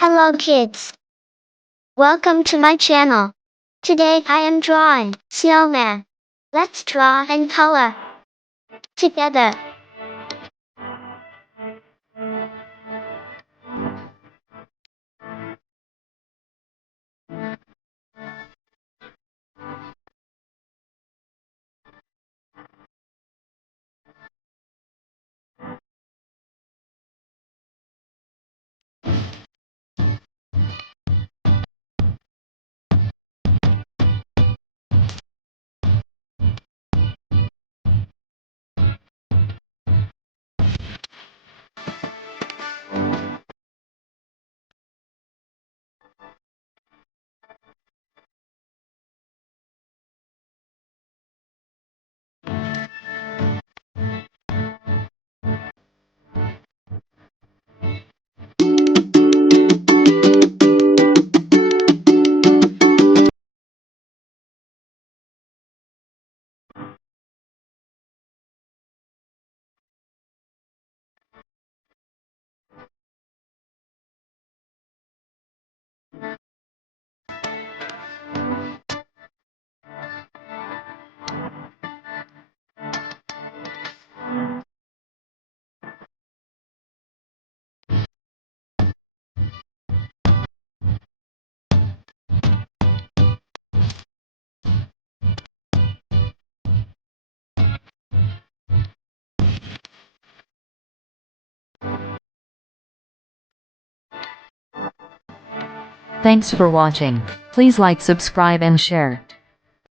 Hello kids! Welcome to my channel. Today I am drawing Snowman. Let's draw and color together. Thanks for watching. Please like, subscribe and share.